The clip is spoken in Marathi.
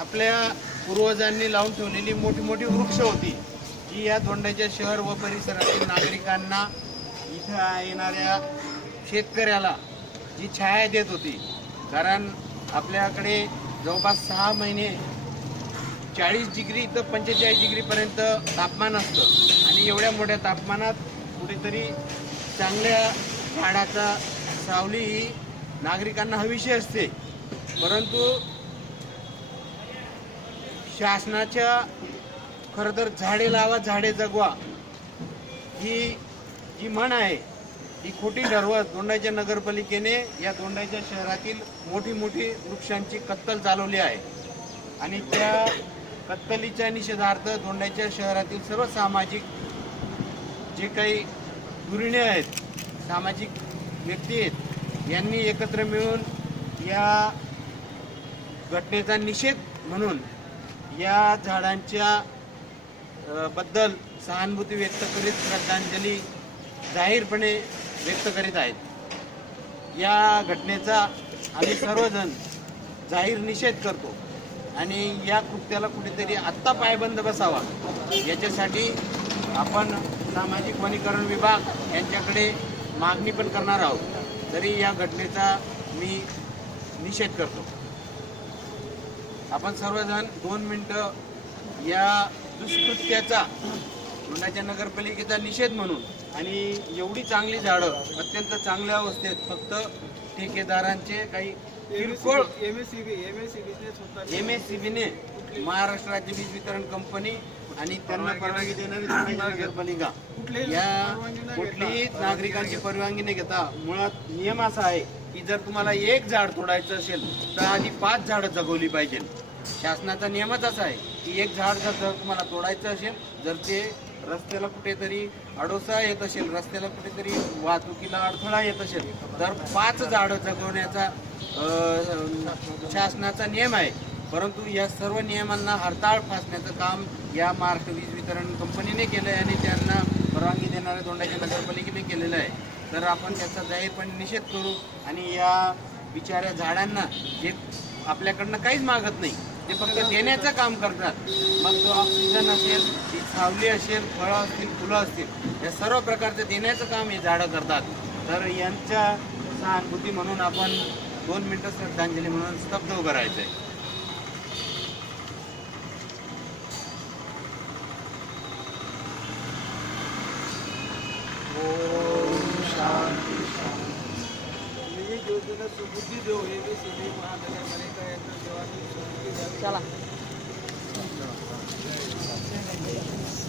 आपल्या पूर्वजांनी लावून ठेवलेली मोठी मोठी वृक्ष होती. जी या धोंड्याच्या शहर व परिसरातील नागरिकांना इथं येणाऱ्या शेतकऱ्याला जी छाया देत होती. कारण आपल्याकडे जवळपास सहा महिने चाळीस डिग्री तर पंचेचाळीस डिग्रीपर्यंत तापमान असतं. आणि एवढ्या मोठ्या तापमानात कुठेतरी चांगल्या झाडाचा सावली ही नागरिकांना हवीशी असते. परंतु शासनाच्या खरं तर झाडे लावा झाडे जगवा. ही जी म्हण आहे ही खोटी ठरवत दोंडाच्या नगरपालिकेने या दोंडाच्या शहरातील मोठी मोठी वृक्षांची कत्तल चालवली आहे. आणि त्या कत्तलीच्या निषेधार्थ दोंडाच्या शहरातील सर्व सामाजिक जे काही गुरिणी आहेत सामाजिक व्यक्ती आहेत यांनी एकत्र मिळून या घटनेचा निषेध म्हणून या झाडांच्या बद्दल सहानुभूती व्यक्त करीत श्रद्धांजली जाहीरपणे व्यक्त करीत आहेत. या घटनेचा आम्ही सर्वजण जाहीर निषेध करतो आणि या कृत्याला कुठेतरी आत्ता पायबंद बसावा याच्यासाठी आपण सामाजिक वनीकरण विभाग यांच्याकडे मागणी पण करणार आहोत. तरी या घटनेचा मी निषेध करतो. आपण सर्वजण दोन मिनिटं या दुष्कृत्याचा लोणाच्या नगरपालिकेचा निषेध म्हणून आणि एवढी चांगली झाडं अत्यंत चांगल्या अवस्थेत फक्त ठेकेदारांचे काही किरकोळ एमएससीबी एमएससीबीने स्वतः एम एस सी बीने महाराष्ट्र राज्य वीज वितरण कंपनी आणि त्यांना परवानगी देणारी नगरपालिका या कुठलीही नागरिकांची परवानगी न घेता मुळात नियम असा आहे की जर तुम्हाला एक झाड तोडायचं असेल तर आधी पाच झाडं जगवली पाहिजे शासनाचा नियमच असा आहे की एक झाड जर जर तुम्हाला तोडायचं असेल जर ते रस्त्याला कुठेतरी अडोसा येत असेल रस्त्याला कुठेतरी वाहतुकीला अडथळा येत असेल तर पाच झाडं जगवण्याचा शासनाचा नियम आहे. परंतु या सर्व नियमांना हरताळ फासण्याचं काम या महाराष्ट्र वीज वितरण कंपनीने केलं आहे आणि त्यांना परवानगी देणाऱ्या दोंडाच्या नगरपालिकेने केलेलं आहे. तर आपण त्याचा जाहीरपणे निषेध करू आणि या बिचाऱ्या झाडांना जे आपल्याकडनं काहीच मागत नाही ते फक्त देण्याचं काम करतात. मग तो ऑक्सिजन असेल ती सावली असेल फळं असतील फुलं असतील या सर्व प्रकारचं देण्याचं काम हे झाडं करतात. तर यांच्या सहानुभूती म्हणून आपण दोन मिनटं श्रद्धांजली म्हणून स्तब्ध उभं राहायचं आहे विविध योजना सुबुद्धी देऊ एमएससीबी महानगरपालिका यांना देवानी सुबुद्धी द्यावी चला